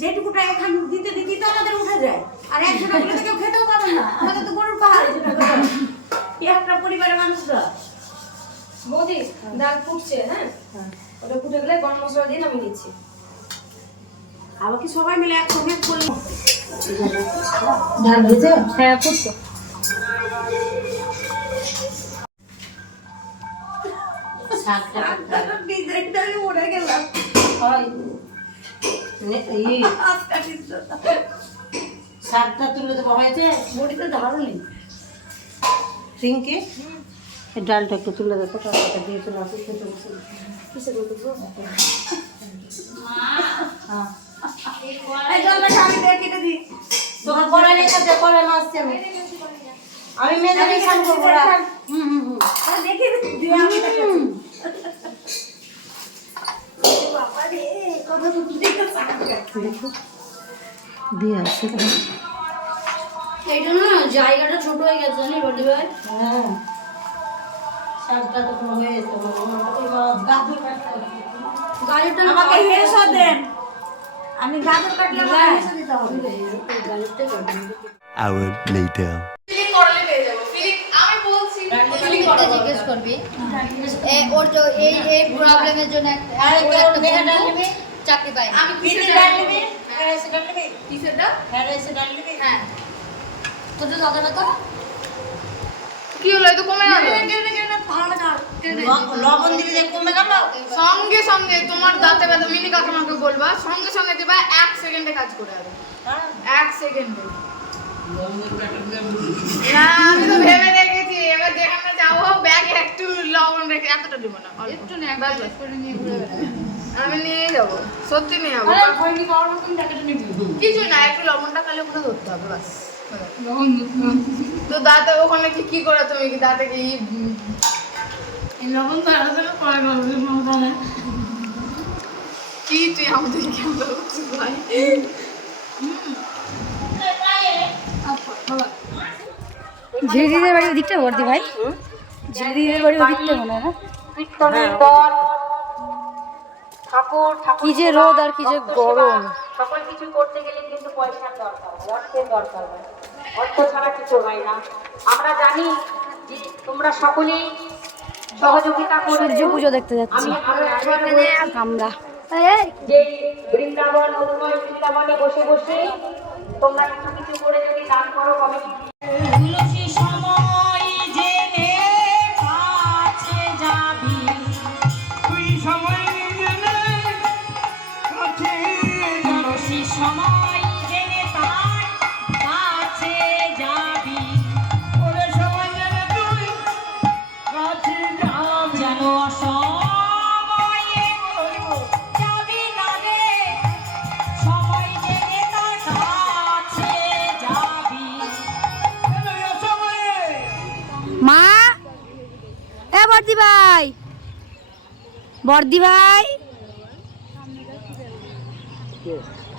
যেটুকুটা এখান দিতে দিতে তো আমাদের উঠে যায়। আর একজন তো কেউ খেতেও পাবে না। আমাদের তো গরুর পাহাড়। একটা পরিবারের মানুষরা। বৌদি ডাল ফুটছে হ্যাঁ? ওটা ফুটে গেলে গরম মশলা দিয়ে নামিয়ে দিচ্ছি আবার কি সবাই মিলে একসঙ্গে করলে? ডাল ভেজে হ্যাঁ ফুটছে। ডিজাইনটা আমি উড়ে গেলাম। ডিজাইনটা। শাকটা তুলে দেবো হয়েছে? বড়িতে দারুণই রিঙ্কি এই ডালটা একটু তুলে দেবো তরকারিটা দিয়ে চলে আসি খেতে আমি মেয়েদের। হুম হুম হুম। দেখে দিয়ে আমি দেখাচ্ছি। এ বাবা রে, কত দূর থেকে শাক খাচ্ছে। দিয়ে আসছে এইটা না জায়গাটা ছোট হয়ে গেছে জানি বডি ভাই? হ্যাঁ। শাকটা তো কোনো হয়ে যেত গাজর কাটতে আমাকে হেসো দেন। আমি গাজর কাটলে আমাকে হেসো দিতে হবে। গাজরটা কাটুন hour later. জিজ্ঞেস করবি। ওর এই এই প্রবলেমের জন্য একটা? চাকরি না। দিদি ডাল নিবি? হ্যাঁ, ডাল হ্যাঁ, এসে ডাল হ্যাঁ। তোর তো দাদা কথা কি হলো? এই কমে গেল। লবণ দিবি যে কমে গেল? সঙ্গে সঙ্গে তোমার দাঁতে ব্যথা মিনি কাকিমাকে বলবা সঙ্গে সঙ্গে দিবা এক সেকেন্ডে কাজ করে যাবে। হ্যাঁ। এক সেকেন্ডে। না আমি তো ভেবে রেখেছি এবার যেখানে যাব ব্যাগে একটু লবণ রেখে এতটা দিব না। একটু না। আমি নিয়ে যাব। সত্যি নিয়ে যাব। কিছু না একটু লবণটা খালি ওখানে ধরতে হবে বাস। তো দাঁতে ওখানে কি কি করে তুমি কি দাঁতে কি? লবণ তো আলাদা করে কি তুই আমাদের কেমন করছিস ভাই? ঝিরিদিদের বাড়ি ওদিকটা ভর্তি ভাই। ঝিরিদিদের বাড়ি ওদিকটা মনে হয় না? হ্যাঁ, ঠাকুর কি যে রোদ আর কি যে গরম। সকল কিছু করতে গেলে কিন্তু পয়সার দরকার অর্থের দরকার হয়। অর্থ ছাড়া কিছু হয় না। আমরা জানি যে তোমরা সকলেই সহযোগিতা সূর্য পুজো দেখতে যাচ্ছি। আমরা। যে বৃন্দাবন মধুময় বৃন্দাবনে বসে বসে তোমরা কিছু কিছু করে যদি দান করো কমিটি মা এ বর্দি ভাই। বর্দি ভাই।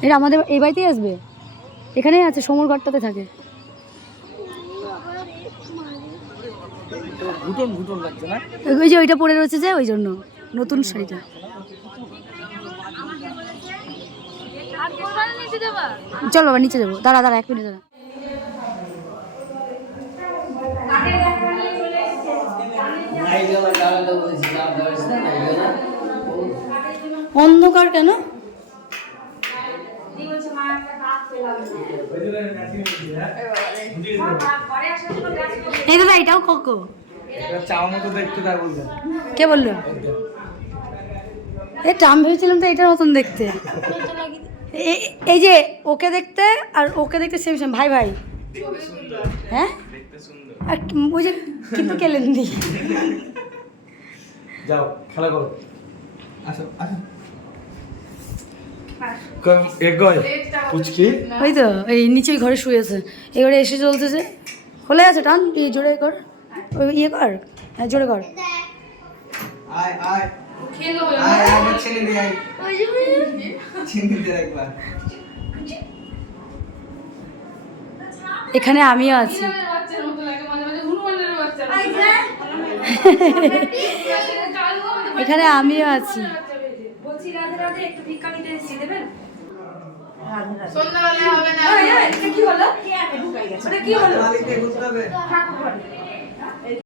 এটা আমাদের এই বাড়িতেই আসবে? এখানেই আছে সমর ঘরটাতে থাকে ওই যে ওইটা পরে রয়েছে যে ওই জন্য। নতুন শাড়িটা। চলো বাবা নিচে যাব। দাঁড়া দাঁড়া এক মিনিট দাঁড়া। অন্ধকার কেন? এই দাদা এটাও কোকো চাওয়া মতো দেখতে তাই বলবেন কে বলল? এটা আমি ভেবেছিলাম তো এটার মতন দেখতে। এ- এই যে ওকে দেখতে আর ওকে দেখতে সেম সেম ভাই ভাই। হ্যাঁ? আর কি- ওই যে কিন্তু কেলেন্দি যাও খেলা করো। আসো আসো। ওই তো এই নিচে ঘরে শুয়েছে এবারে এসে চলতেছে খোলে আছে টান জোরে কর। ওই ইয়ে কর হ্যাঁ জোরে কর। এখানে আমিও আছি। বাচ্চার মতো লাগে? মাঝে মাঝে হনুমানের বাচ্চা এখানে আমিও আছি। বলছি রাধে রাধে একটু ভিক্ষা নিতে এসেছি দেবেন। সন্ধ্যাবেলায় হবে না? কি হলো কি হলো